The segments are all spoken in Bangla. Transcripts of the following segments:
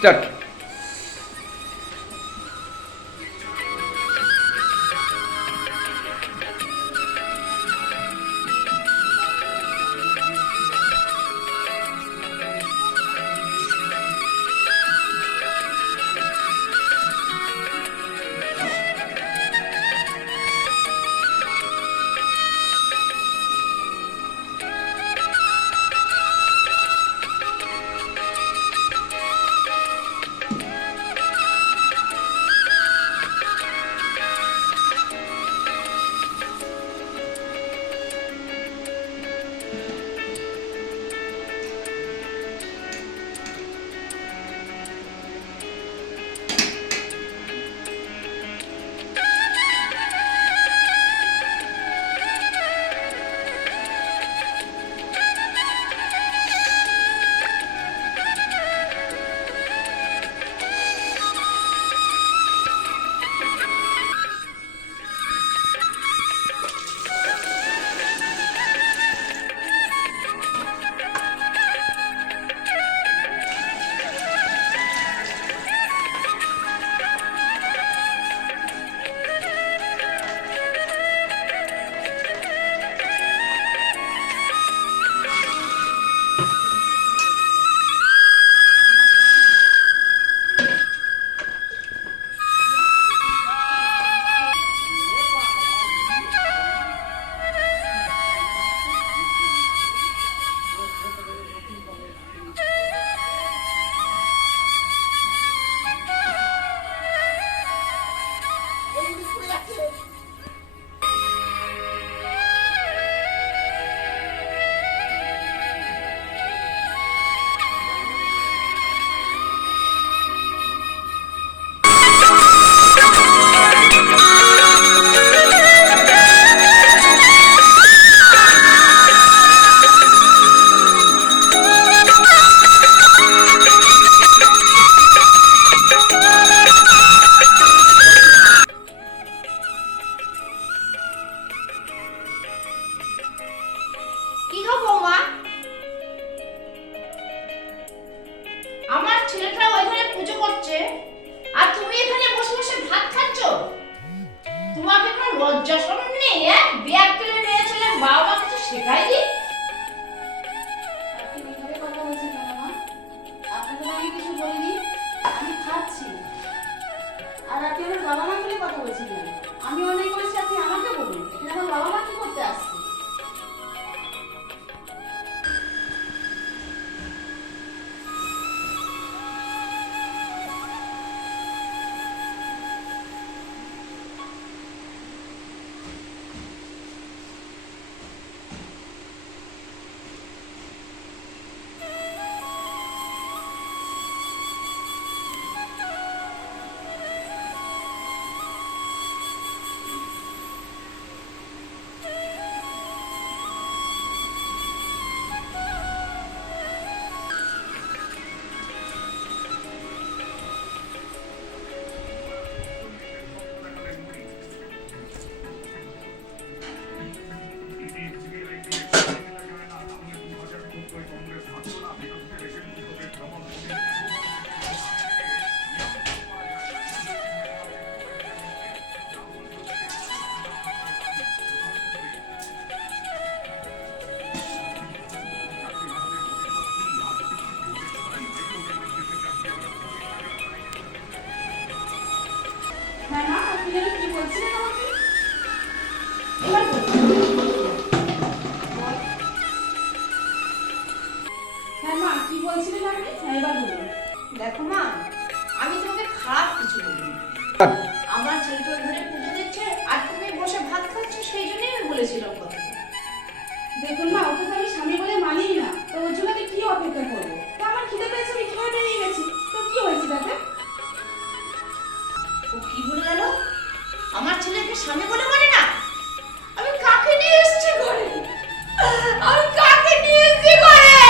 stuck নেই দেখো মা আমি তোমাকে খারাপ আমার ছেলেটা পুজো দিচ্ছে আর বসে ভাত খাচ্ছ সেই জন্যই আমি বলেছিলাম দেখুন মা ওকে তো আমি স্বামী বলে মানি না তো ওর জন্য কি অপেক্ষা করব তো আমার খিদে পেয়েছে, আমি খেয়ে বেরিয়ে গেছি। তো কি হয়েছে তাতে ছেলেকে স্বামী বলে মানে না? আমি কাকে নিয়ে এসেছি ঘরে? আমি কাকে নিয়ে এসেছি ঘরে?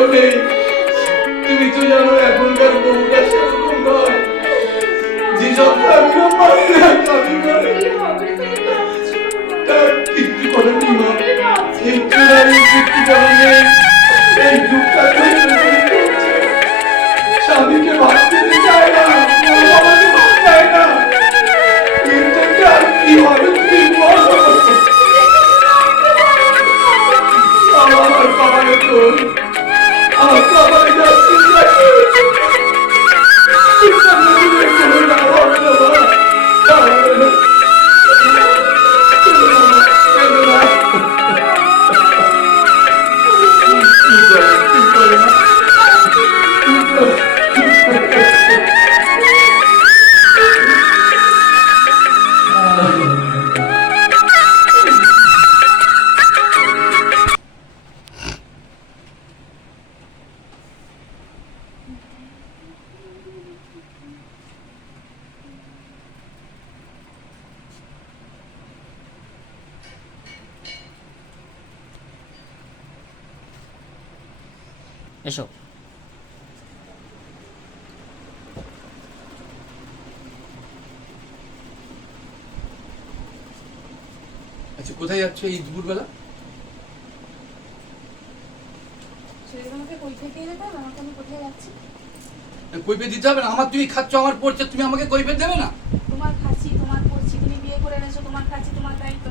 eu dei. এসো। আচ্ছা কোথায় যাচ্ছ এই দুপুরবেলা? আমাকে কই থেকে যেতে হবে আমাকে আমি কোথায় যাচ্ছি? কৈফে দিতে হবে না? আমার তুমি খাচ্ছ আমার পড়ছে তুমি আমাকে কৈফে দেবে না? তোমার খাচ্ছি তোমার পড়ছি তুমি বিয়ে করে এনেছো তোমার খাচ্ছি তোমার দায়িত্ব।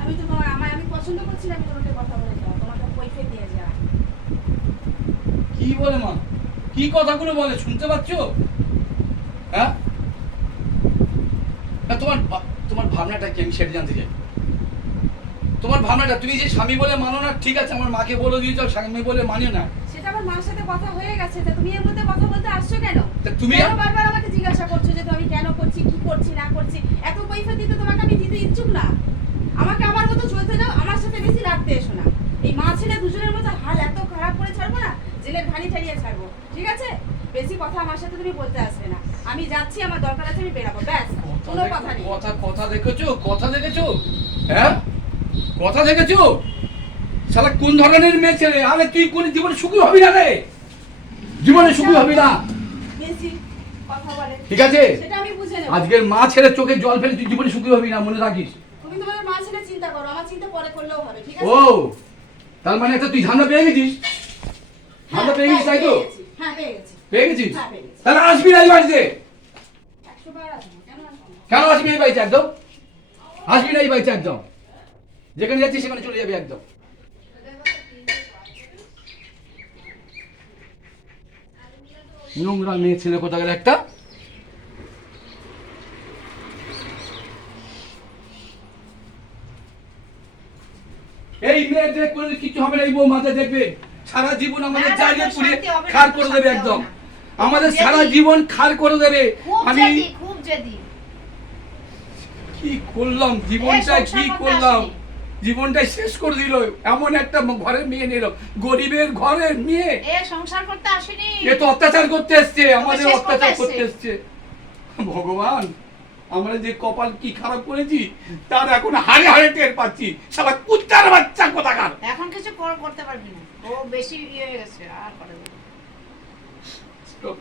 আমি তো তোমার আমার আমি পছন্দ করছি না আমি তোমাকে কথা বলে যাও তোমাকে কৈফে দিয়ে যা কি বলে মা? কি কথাগুলো বলে শুনতে পাচ্ছ? হ্যাঁ? না তোমার তোমার ভাবনাটা কি? আমি সেটা জানতে চাই। তোমার ভাবনাটা তুমি যে স্বামী বলে মানো না ঠিক আছে আমার মাকে বলে দিয়েছ স্বামী বলে মানিও না। সেটা আমার মার সাথে কথা হয়ে গেছে তা তুমি এর মধ্যে কথা বলতে আসছো কেন? তুমি- বারবার আমাকে জিজ্ঞাসা করছ যে আমি কেন করছি কি করছি না করছি এত পয়সা দিতে তোমাকে আমি দিতে ইচ্ছুক না আমাকে আমার মতো চলতে দাও আমার সাথে বেশি লাগতে এসো না এই মা ছেলে দুজনের মতো হাল এত খারাপ করে ছাড়বো না জেলের ঘানি ঠাড়িয়ে ছাড়বো ঠিক আছে বেশি কথা আমার সাথে তুমি বলতে আসবে না। আমি যাচ্ছি আমার দরকার আছে আমি বেরাবো। ব্যাস কোনো কথা নেই। কথা কথা দেখেছ? কথা দেখেছ? হ্যাঁ? কথা দেখেছ? শালা কোন ধরনের মেয়ে ছেলে? আরে তুই কোন জীবনে সুখী হবি না রে? জীবনে সুখী হবি না? ঠিক আছে? সেটা আমি বুঝে নেব। আজকের মা ছেলে চোখে জল ফেলে তুই জীবনে সুখী হবি না মনে রাখিস? তুমি তোমাদের মা ছেলে চিন্তা করো আমার চিন্তা পরে করলেও হবে ঠিক আছে? ও তার মানে একটা তুই ধান্দা পেয়ে গেছিস? ধান্দা পেয়ে গেছিস তাই তো? হ্যাঁ পেয়ে গেছিস? হ্যাঁ, গেছি। তাহলে আসবি না এই বাড়িতে? কেন আসব এই বাড়িতে একদম? আসবি না এই বাড়িতে একদম? যেখানে যাচ্ছিস সেখানে চলে যাবি একদম। নোংরা মেয়ে ছেলে কোথাকার একটা? এই মেয়ে কোনো কিছু হবে না এই বউ মাঝে দেখবে। সারা জীবন আমাদের না, জায়গা পুড়ে না, খার করে দেবে একদম। আমাদের সারা জীবন খার করে দেবে। আমি খুব জেদি। কি করলাম? জীবনটা কি করলাম? আসেনি। জীবনটাই শেষ করে দিল। এমন একটা ঘরে মেয়ে নিল। গরিবের ঘরে মেয়ে। এ সংসার করতে আসেনি। এ তো অত্যাচার করতে এসছে। আমাদের অত্যাচার করতে এসছে। ভগবান আমরা যে কপাল কি খারাপ করেছি তার এখন হারে হারে টের পাচ্ছি। সবাই কুত্তার বাচ্চা কোথাকার? এখন কিছু করতে পারবি না। ও বেশি ইয়ে হয়ে গেছে আর দেবে। Stop.